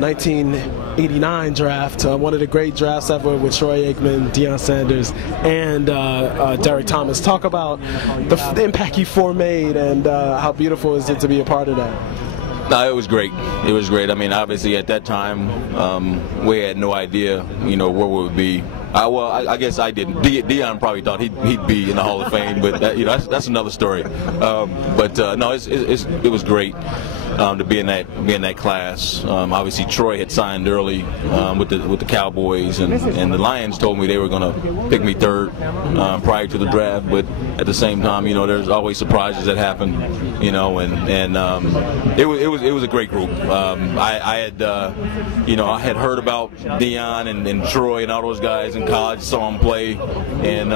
1989 draft, one of the great drafts ever with Troy Aikman, Deion Sanders, and Derek Thomas. Talk about the impact you four made and how beautiful is it to be a part of that? No, it was great. It was great. I mean, obviously at that time, we had no idea, where we would be. I guess I didn't. Deion probably thought he'd be in the Hall of Fame, but that's another story. No, it was great to be in that class. Obviously, Troy had signed early with the Cowboys, and the Lions told me they were going to pick me third prior to the draft. But at the same time, there's always surprises that happen, and it was a great group. I had heard about Deion and Troy and all those guys in college, saw them play, and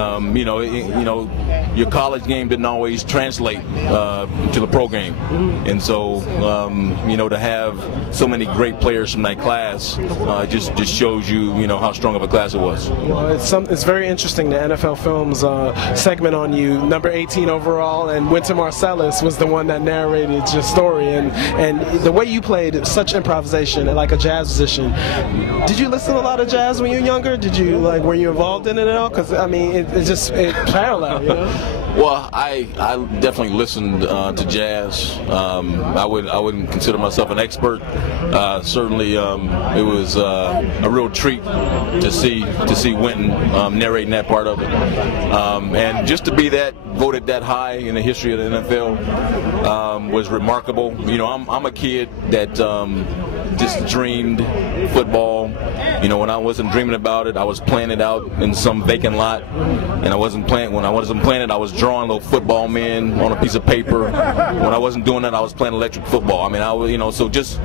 your college game didn't always translate to the pro game, and so to have so many great players from that class just shows you how strong of a class it was. Well, it's very interesting. The NFL Films segment on you, number 18 overall, and Wynton Marsalis was the one that narrated your story, and the way you played, such improvisation, like a jazz musician. Did you listen to a lot of jazz when you were younger? Were you involved in it at all? Because I mean, it parallel, Well, I definitely listened to jazz. I wouldn't consider myself an expert. Certainly, it was a real treat to see Wynton narrating that part of it, and just to be voted that high in the history of the NFL was remarkable. I'm a kid that just dreamed football. When I wasn't dreaming about it, I was playing it out in some vacant lot, and when I wasn't playing it, I was drawing little football men on a piece of paper. When I wasn't doing that, I was playing electric football. I mean, so just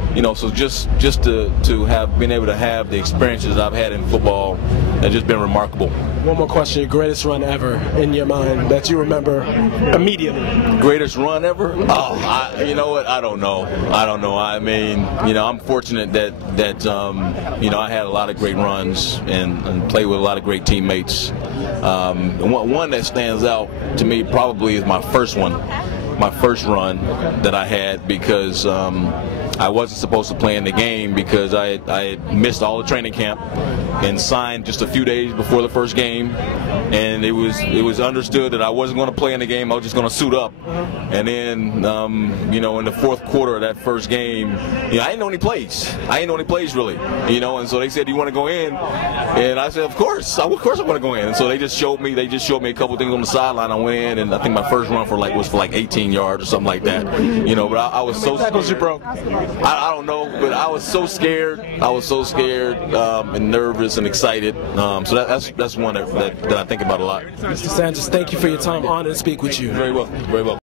to have been able to have the experiences I've had in football has just been remarkable. One more question: your greatest run ever in your mind that you remember immediately? Greatest run ever? Oh, you know what? I don't know. I mean, I'm fortunate that I had a lot of great runs and played with a lot of great teammates. One that stands out to me probably is my first run that I had, because I wasn't supposed to play in the game because I had missed all the training camp and signed just a few days before the first game, and it was understood that I wasn't going to play in the game. I was just going to suit up, and then in the fourth quarter of that first game, I didn't know any plays. Really, and so they said, "Do you want to go in?" And I said, "Of course I want to go in." And so they just showed me a couple things on the sideline. I went in, and I think my first run was for 18 yards or something like that. But I was so tackles you broke. I don't know, but I was so scared. And nervous and excited. So that's one that I think about a lot. Mr. Sanders, thank you for your time. Honored to speak with you. Very well.